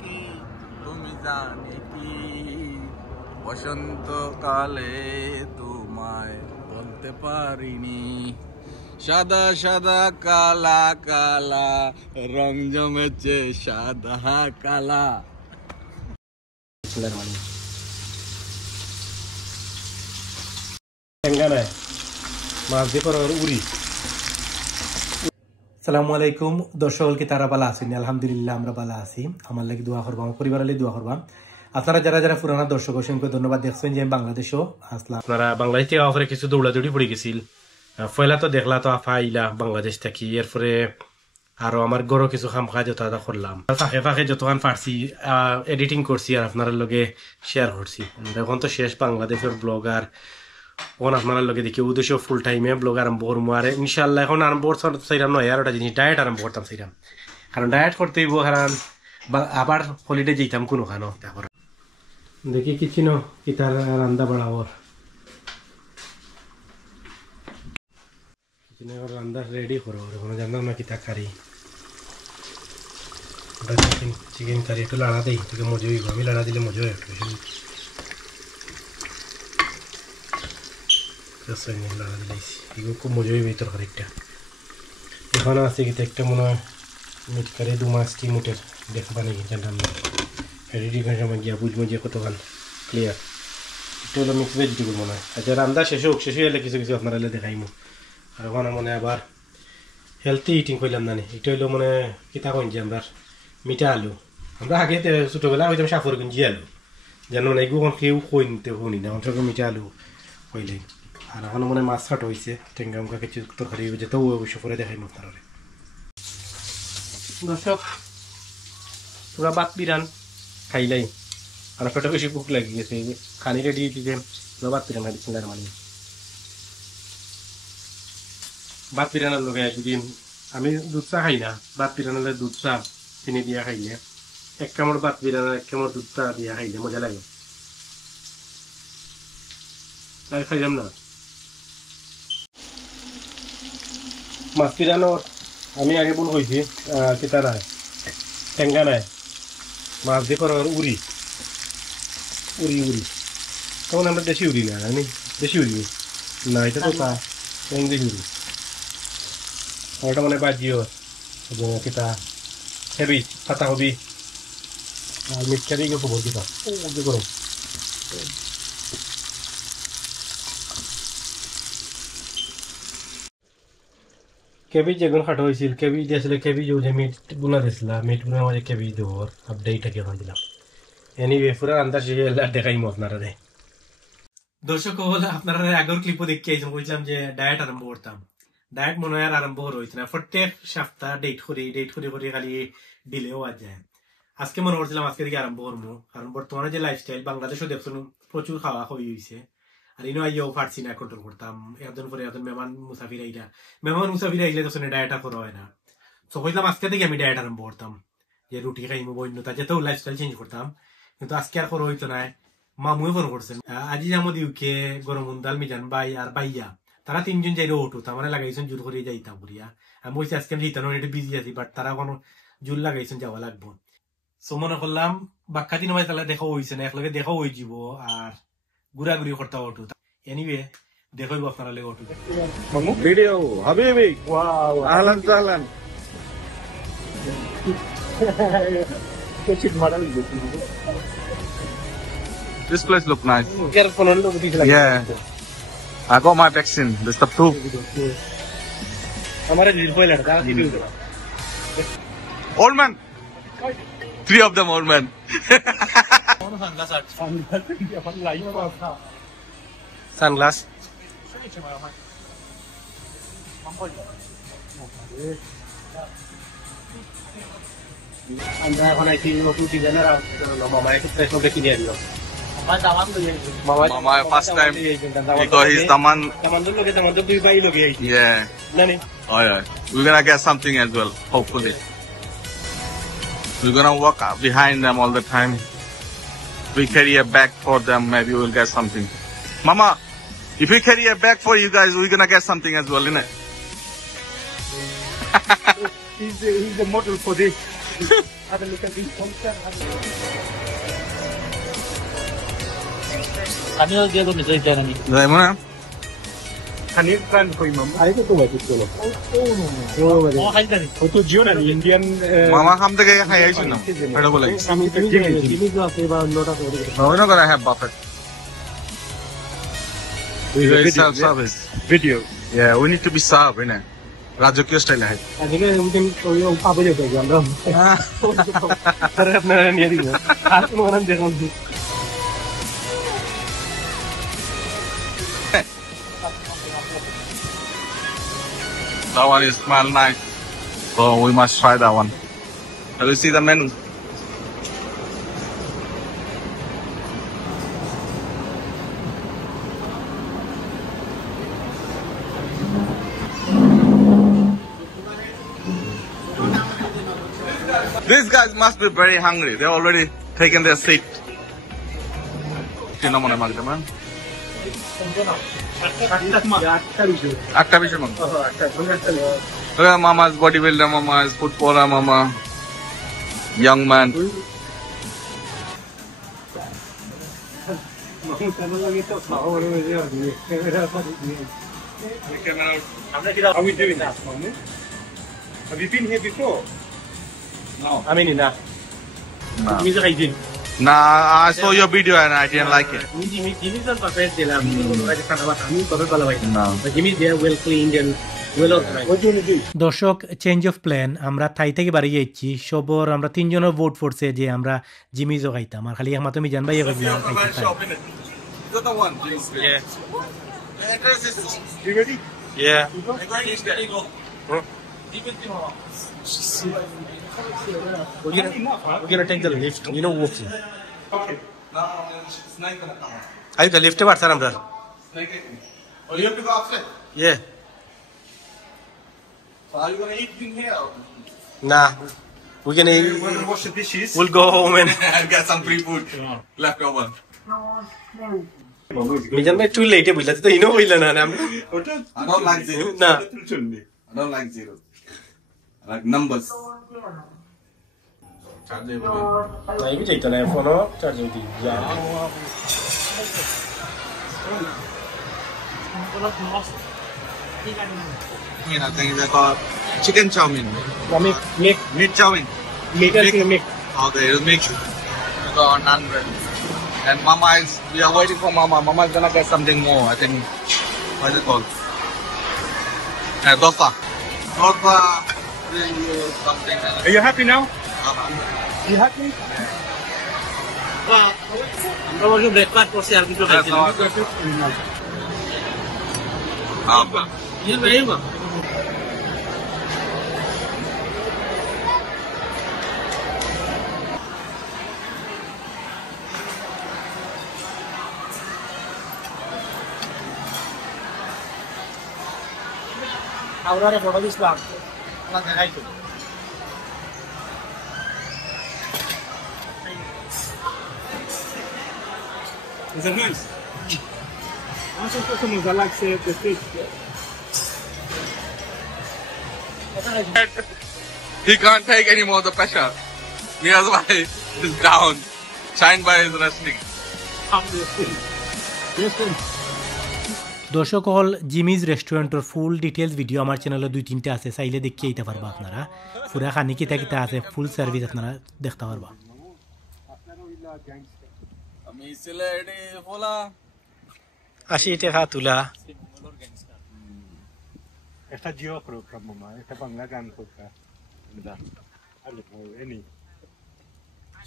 কি তুমি জানে কি বসন্তকালে তোমায় বলতে পারিনি সাদা সাদা কালা কালা রং জমেছে সাদা কালা। সালামু আলাইকুম দর্শক কি তারা ভালো আছেন? আলহামদুলিল্লাহ আমরা ভালো আছি। আমার লাগি দোয়া করবা, আমার পরিবারের লাগি দোয়া করবা। আপনারা যারা যারা পুরানা দর্শক অসংখ্য ধন্যবাদ। দেখছেন যে আমি বাংলাদেশও আসলাম, আপনারা বাংলাদেশ থেকে অফারে কিছু দৌড়াদৌড়ি পড়ে গেছিল। পয়লা তো দেখলা তো আফা আইলা বাংলাদেশ থাকি, এরপরে আরো আমার গরো কিছু খাম খাওয়া যত করলাম, ফাঁকে ফাঁকে যতক্ষণ পারছি এডিটিং করছি আর আপনার লগে শেয়ার করছি। এখন তো শেষ বাংলাদেশের ব্লগার, এখন আপনার লগে দেখি উদ্দেশ্য ফুল টাইমে ব্লগ আরম্ভ করবো। আর ইনশাল্লাহ এখন আরম্ভ চাইলাম নয়, আর ওটা জিনিস ডায়েট আরম্ভ করতাম চাইলাম, কারণ ডায়েট করতেই কারণ আবার হলিডে যেতাম কোনো খানো দেখি কিছু ন কি তার রান্না বাড়াবর রান্না রেডি করবো, কোনো জানলাম না কি তা কারি চিকেন কারি একটু লাড়া দিই তোকে মজা হইব। আমি লাড়া দিলে মজা হয় একটু লাড়া দিলাইছি, এগুলো খুব মজা হইবে তরকারিটা। এখানে আছে কিন্তু একটা মনে হয় মিট কারি 2 মাস 3 মুটের দেখবা নাকি জানলাম না, রেডি করে সময় গিয়া বুঝবো যে কতক্ষণ ক্লিয়ার। এটা হলো মিক্স ভেজিটেবল মনে হয়। আচ্ছা রান্না শেষ হলে কিছু কিছু আপনারা দেখাইমু। আর ওখানে মনে আবার হেলথি ইটিং করলাম না, এটা হইলো মানে কিতা কইন যে আমরা মিঠা আলু, আমরা আগে ছোটোবেলা হইতাম সাফর গঞ্জি আলু, যেন মানে এগুলো কেউ কইনতে শুনি না, অন্তত মিঠা আলু কইলেই। আর এখন মানে মাছ ফাট হয়েছে, টেঙ্গা মুখা কিছু তরকারি যেত অবশ্য করে দেখাইমু আপনারা। দর্শক পুরা বাত বিরান খাইলাই, আর পেটে বেশি ভুক লাগি গেছে, খানি রেডি দিতে বাত বিরান খাইছেন। আর মানে বাত বিরানোর লগে যদি আমি দুধ চা খাই না, বাত বিরানোর দুধ চা চিনি দিয়া খাইলে, 1 কামড় বাত বিরানোর 1 কামড় দুধ চা দিয়া খাইলে মজা লাগে। তাই খাইলাম না মাছ বিরানোর। আমি আগে বল কইছি কিতা নাই টেঙ্গা নাই, মাছ দিয়ে করার উড়ি উড়ি উড়ি, তখন আমরা দেশি উড়ি না, আমি দেশি উড়ি না, এটা তো তা ইংলিশ উড়ি। ওটা মানে বাজিও কিতা হেবি পাতা হবি আর মিক্সারি খবর দিতাম করো। কেবি যেগুলো খাটো হয়েছিল, কেবি দিয়েছিল, কেবি যে মিট গুলা দিয়েছিল, মিট গুলোর মাঝে কেবি দেওয়ার আপডেটটাকে এখন দিলাম। এনিওয়ে পুরো আন্দাজ দেখাইমু আপনারা। দর্শক হলে আপনারা আগের ক্লিপও দেখে আইসম, বলছিলাম যে ডায়েট আরম্ভ করতাম। ডায়েট মনে হয় আর আরম্ভ হইতো না, প্রত্যেক সপ্তাহ ডেট করি খালি ডিলে হওয়া যায়। আজকে মনে করছিলাম আজকে দিকে আরম্ভ করবো, কারণ বর্তমানে যে লাইফস্টাইল বাংলাদেশও দেখছেন প্রচুর খাওয়া খাওয়ি হয়েছে। আর ইনো আইয়াও পারছি না কন্ট্রোল করতাম, একজন পরে একজন মেহমান মুসাফির আইলে তো ডায়েট আর করা হয় না। তো কইলাম আজকে থেকে আমি ডায়েট আরম্ভ করতাম, যে রুটি খাইমু বন্যতা যেতেও লাইফস্টাইল চেঞ্জ করতাম। কিন্তু আজকে আর করা হইতো না, মামুয়ে ফোন করছেন। আজি যেমন ইউকে গরমুন্দাল মিজান ভাই আর বাইয়া, তারা 3 জন যাইলে ওঠো, তার মানে লাগাইছেন জোর করে যাইতাম বুড়িয়া। আমি বলছি আজকে আমি যেতাম একটু বিজি আছি, বাট তারা কোনো জোর লাগাইছেন যাওয়া লাগবো। সো মনে করলাম বাক্কা 3 মাস তাহলে দেখা হয়েছে না, একলগে দেখা হয়ে যাব আর ঘুরাঘুরি করতে ওঠো। এনিওয়ে দেখো আপনারা লেগে ওঠো ভিডিও হাবিবি। ওয়াও আহলান সাহলান। This place look nice. Yeah, I got my vaccine. That's the proof. Old man. 3 of them old man. Sunglass আমরা এখন আইছি নতুন ডিজাইনার মামা একটু প্রেস নোটে কিনে আনিও। Mama, first time because he's Daman. Yeah. Oh yeah. We're gonna get something as well, hopefully. We're gonna walk behind them all the time. We carry a bag for them, maybe we'll get something. Mama, if we carry a bag for you guys, we're gonna get something as well, innit? He's the model for this. আমিও দিয়ে দেবো নিশ্চয়ই জানি যাইব না খানির প্রাণ কই মামা আইতো তো বাকি চলো ও খাই জানি ও তো জিও না ইন্ডিয়ান মামা খাম থেকে খাই আইছো না এটা বলে আমি জিমি তো আছে বা নোটা করে No, we're not gonna have buffet. Self-service. Video Yeah, we need to be served, innit? Rajakyo style hai. আজকে উনদিন ওই পাবো যেতে আমরা আরে আপনারা নিয়ে দিব আর কোনো নাম দেখুন That one is smell nice. So we must try that one. Shall we see the menu? These guys must be very hungry. They're already taken their seat. You know what I'm man? Atta bisho man. Look at Mama's bodybuilder, Mama's footballer, Mama. Young man. Are we doing that, Mommy? Have you been here before? No. I mean, nah. No. Music I did. Nah, I saw your video and I didn't like it. Jimmy's not perfect. No. But Jimmy's there, well cleaned and well organized. What do you want to do? দর্শক change of plan আমরা থাই থেকে বাড়ি যাচ্ছি সবর আমরা তিনজনের vote পড়ছে যে আমরা জিমিজও খাইতাম আর খালি একমাত্র মিজান ভাই খাইতাম You ready? Yeah. We're gonna take the lift. You know, walking. Okay. Are you the lift about Saramdar? Oh, you have to go upstairs? Yeah. So are you going to eat in here? Nah. We're gonna. You want to wash the dishes? We'll go home and. And get some free food left over. Mizan ভাই তুই লেটে বুঝলা তো ইনো হইল না না I don't like zero. না I don't like zero. I like numbers. নাই বি যাইতো না ফোনো চার্জ হইতি যা I think they call chicken chow mein. Meat chow mein. Okay, it'll make you go on naan bread. And Mama is, we are waiting for Mama. Mama is gonna get something more. I think, what is it called? Dosa. Dosa. Bring you something. Are you happy now? You happy? আমরা বলছি breakfast করছি আর কিছু খাইছি না ইয়ে ভাই মা আওরারে photo দিছিলাম না দেখাইছো Is it nice? I'm so customers I like say the fish. He can't take any more of the pressure. Here's why he's down. Shine by is resting. দর্শক হল জিমিজ রেস্টুরেন্টের ফুল ডিটেলস ভিডিও আমার চ্যানেলে 2-3টা আছে চাইলে দেখিয়ে দিতে পারবা আপনারা পুরা খানি কিতা কিতা আছে ফুল সার্ভিস আপনারা দেখতে পারবা আমি সিলেটি ফোলা 80 টাকা তুলা একটা জিও প্রোগ্রাম মামা একটা বাংলা গান করতা এনি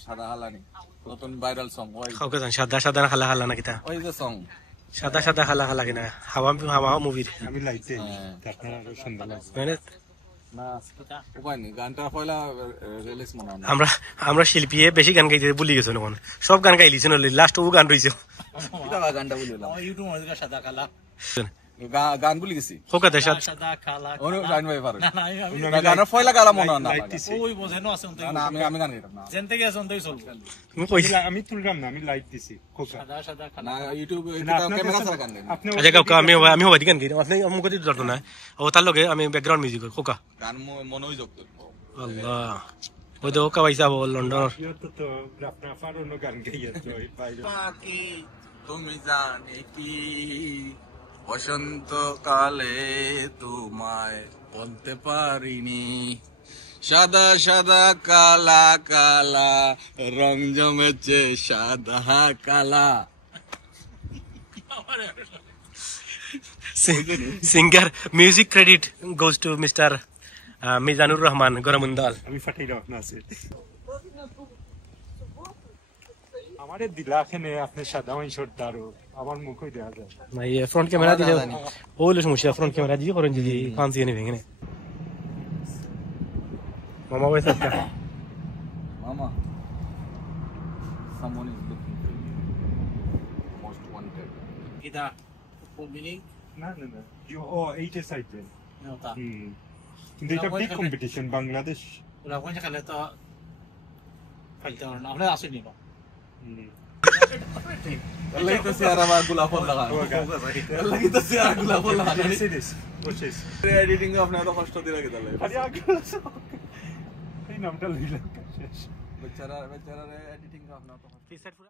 সাদা হালানি নতুন ভাইরাল সং ওই কাউকে জান সাদা সাদা খালা খালা না কিতা ওই যে সং সাদা সাদা খালা খালা কিনা হাওয়া মুভির আমি লাইতে আপনারা সুন্দর মানে না উপায় নেই গানটা পয়লা রিলিজ মনে হয় আমরা আমরা শিল্পীয়ে বেশি গান গাইতে ভুলে গেছো না সব গান গাইলিছ না লাস্ট ও গান রইছে কিটা গানটা বলিলাম ইউটিউব মধ্যে সাদা কালা গান বলি গেছি হোকা দেশাত সাদা কালা ওনো গান ভাই পারে না না গানের পয়লা গালা মনে হয় না ওই বোঝেনো আছে অন্তত না আমি গান গাইতাম না জেন থেকে আছে অন্তত চলবে তুমি কইছি আমি তুললাম না আমি লাইট দিছি কোকা সাদা সাদা কালা না ইউটিউব ক্যামেরা ছাড়া গান গাই আপনি আচ্ছা কাকা আমি হবাই গান গাই আপনি আমাকে দিতে দরকার না ও তার লগে আমি ব্যাকগ্রাউন্ড মিউজিক হোকা গান মনে হই যোগ আল্লাহ ওই তো কাবাইসা বল লন্ডন পাখি তুমি জানে কি বসন্ত কালে তোমায় বলতে পারিনি সাদা সাদা কালা কালা রং জমেছে সাদা কালা singer music credit goes to mister Mizanur Rahman গরমুন্দাল আমি ফাটাইলাম আপনার আছে আমারে দিলাখানে আপনি সাদা মাইশর দারু আমার মুখই দেখা যায় না এই ফ্রন্ট ক্যামেরা দিলে ওলে সমস্যা ফ্রন্ট ক্যামেরা দিয়ে করেন যদি ফান্সি এনে ভেঙে মামা ভাই সাথে মামা someone is looking for you most wanted Kita pumili না না না ও এইটা সাইডে nota. কিন্তু এটা big competition Bangladesh Ula ko niya kaleto falta na. Wala aso ni ba? Allah itu siara ba gulafon laga Allah itu siara gulafon laga buses editing আপনি এত কষ্ট দিলা কি তাহলে আরে আগে এই নামটা লইলাম শেষ বেচারা বেচারা এডিটিং আপনি এত কষ্ট